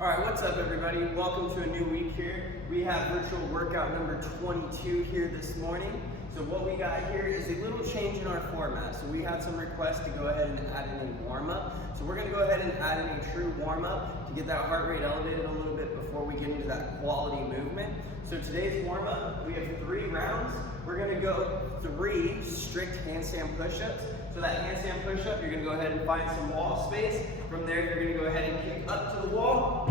All right, what's up everybody? Welcome to a new week here. We have virtual workout number 22 here this morning. So what we got here is a little change in our format. So we had some requests to go ahead and add in a warm-up. So we're gonna go ahead and add in a true warm-up to get that heart rate elevated a little bit before we get into that quality movement. So today's warm-up, we have 3 rounds. We're gonna go 3 strict handstand push-ups. So that handstand push-up, you're gonna go ahead and find some wall space. From there, you're gonna go ahead and kick up to the wall.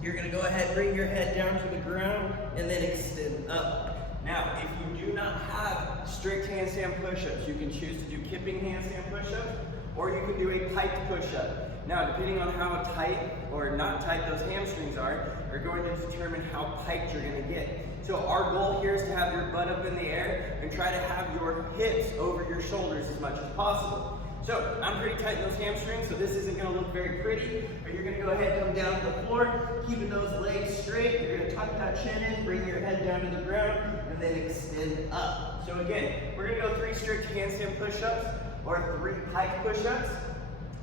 You're gonna go ahead and bring your head down to the ground and then extend up. Now, if you do not have strict handstand push-ups, you can choose to do kipping handstand push-ups, or you can do a piped push-up. Now, depending on how tight or not tight those hamstrings are going to determine how piped you're gonna get. So our goal here is to have your butt up in the air and try to have your hips over your shoulders as much as possible. So I'm pretty tight in those hamstrings, so this isn't gonna look very pretty, but you're gonna go ahead and come down to the floor, keeping those legs straight. You're gonna tuck that chin in, bring your head down to the ground, and then extend up. So again, we're gonna go 3 strict handstand push-ups or 3 pike push-ups.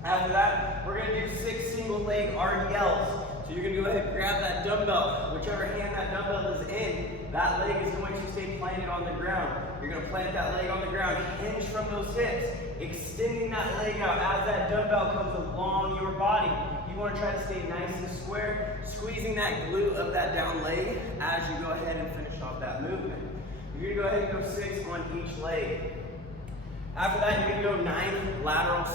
After that, we're gonna do 6 single leg RDLs. So you're gonna go ahead and grab that dumbbell. Whichever hand that dumbbell is in, that leg is going to stay planted on the ground. You're gonna plant that leg on the ground, hinge from those hips, extending that leg out as that dumbbell comes along your body. You wanna try to stay nice and square, squeezing that glute of that down leg as you go ahead and finish off that movement. You're gonna go ahead and go 6 on each leg. After that, you're gonna go 9 lateral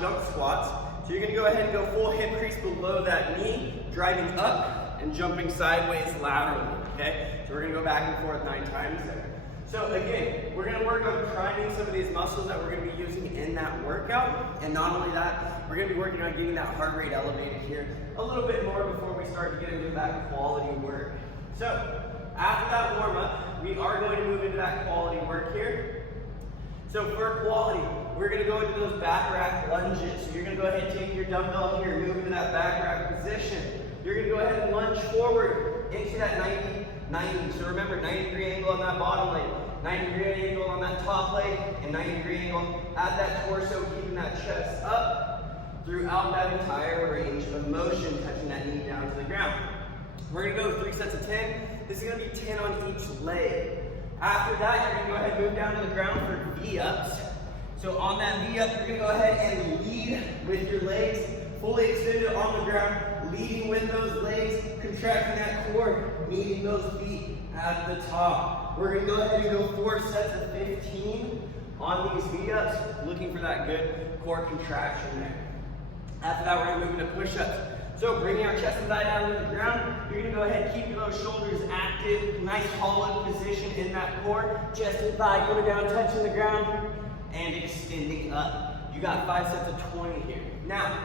jump squats. So you're gonna go ahead and go full hip crease below that knee, driving up and jumping sideways laterally, okay? So we're gonna go back and forth 9 times there. So again, we're gonna work on priming some of these muscles that we're gonna be using in that workout. And not only that, we're gonna be working on getting that heart rate elevated here a little bit more before we start to get into that quality work. So after that warm up, we are going to move into that quality work here. So for quality, we're gonna go into those back rack lunges. So you're gonna go ahead and take your dumbbell here, move into that back rack position. You're gonna go ahead and lunge forward into that 90. So remember, 90-degree angle on that bottom leg, 90-degree angle on that top leg, and 90-degree angle at that torso, keeping that chest up throughout that entire range of motion, touching that knee down to the ground. We're gonna go 3 sets of 10. This is gonna be 10 on each leg. After that, you're gonna go ahead and move down to the ground for V-ups. So on that V-up, you're gonna go ahead and lead with your legs, fully extended on the ground, leading with those legs, contracting that core, meeting those feet at the top. We're gonna go ahead and go 4 sets of 15 on these V-ups, looking for that good core contraction there. After that, we're gonna move into push-ups. So bringing our chest and thigh down to the ground, you're gonna go ahead and keep those shoulders active, nice hollow position in that core, chest and thigh coming down, touching the ground, and extending up. You got 5 sets of 20 here. Now,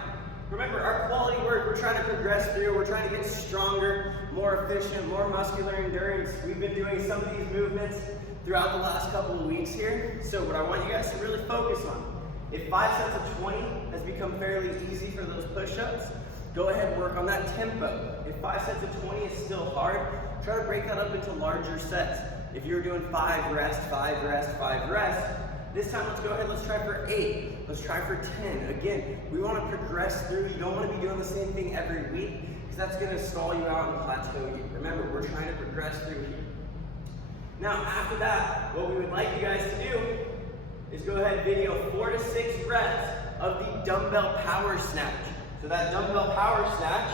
remember our quality work, we're trying to progress through, we're trying to get stronger, more efficient, more muscular endurance. We've been doing some of these movements throughout the last couple of weeks here. So what I want you guys to really focus on, if 5 sets of 20 has become fairly easy for those push-ups, go ahead and work on that tempo. If 5 sets of 20 is still hard, try to break that up into larger sets. If you're doing 5 rest, 5 rest, 5 rest, this time let's go ahead, let's try for 8. Let's try for 10. Again, we want to progress through. You don't want to be doing the same thing every week because that's going to stall you out and plateau you. Remember, we're trying to progress through here. Now, after that, what we would like you guys to do is go ahead and video 4 to 6 reps of the dumbbell power snatch. So that dumbbell power snatch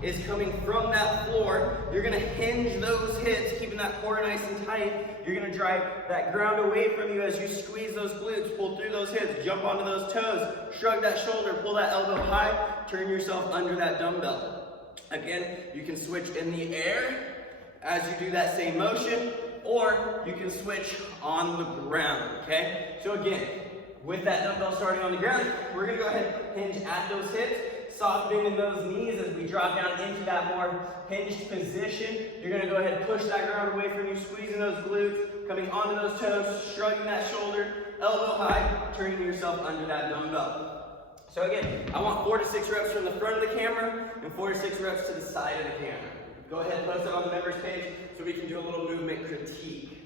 is coming from that floor. You're gonna hinge those hips, keeping that core nice and tight. You're gonna drive that ground away from you as you squeeze those glutes, pull through those hips, jump onto those toes, shrug that shoulder, pull that elbow high, turn yourself under that dumbbell. Again, you can switch in the air as you do that same motion, or you can switch on the ground, okay? So again, with that dumbbell starting on the ground, we're gonna go ahead and hinge at those hips, soft bend in those knees as we drop down into that more hinged position. You're gonna go ahead and push that ground away from you, squeezing those glutes, coming onto those toes, shrugging that shoulder, elbow high, turning yourself under that dumbbell. So again, I want 4 to 6 reps from the front of the camera and 4 to 6 reps to the side of the camera. Go ahead and post it on the members page so we can do a little movement critique.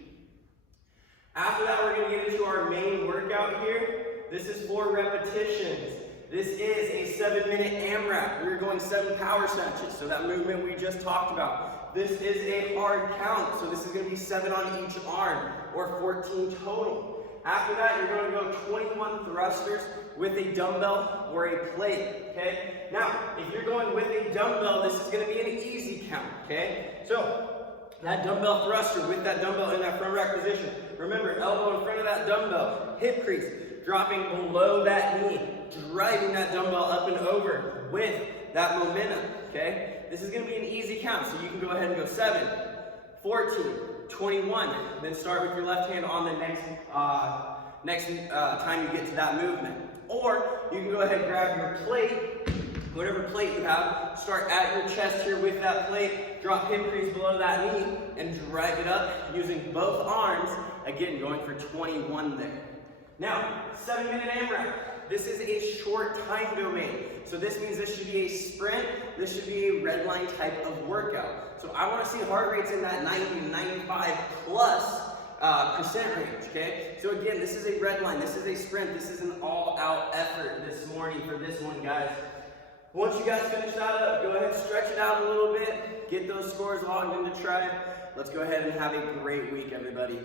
After that, we're gonna get into our main workout here. This is 4 repetitions. This is a 7-minute AMRAP. We're going 7 power snatches, so that movement we just talked about. This is a hard count, so this is going to be 7 on each arm, or 14 total. After that, you're going to go 21 thrusters with a dumbbell or a plate, okay? Now, if you're going with a dumbbell, this is going to be an easy count, okay? So, that dumbbell thruster with that dumbbell in that front rack position. Remember, elbow in front of that dumbbell, hip crease, dropping below that knee, driving that dumbbell up and over with that momentum, okay? This is going to be an easy count, so you can go ahead and go 7, 14, 21, then start with your left hand on the next time you get to that movement. Or you can go ahead and grab your plate, whatever plate you have, start at your chest here with that plate, drop hip crease below that knee, and drive it up using both arms, again going for 21 there. Now, 7-minute AMRAP. This is a short time domain. So this means this should be a sprint, this should be a red line type of workout. So I want to see heart rates in that 90, 95 plus percent range, okay? So again, this is a red line, this is a sprint, this is an all-out effort this morning for this one, guys. Once you guys finish that up, go ahead and stretch it out a little bit, get those scores logged into Tribe. Let's go ahead and have a great week, everybody.